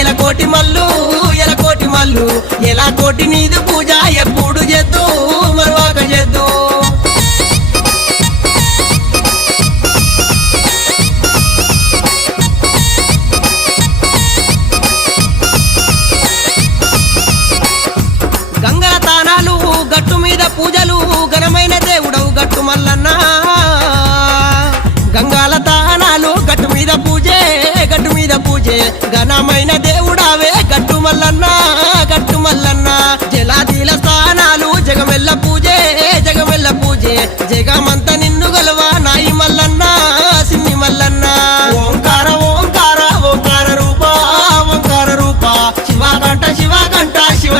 ఎలకోటి మల్లు ఎలకోటి మల్లు ఎలకోటి నీదు పూజ ఎప్పుడు చేద్దు మరువాక చేద్దు గంగా తానాలు గట్టు మీద పూజలు ఘనమైన దేవుడవు గట్టు మల్లన్న గంగాల తానాలు గట్టు మీద పూజే ఘనమైన దేవుడావే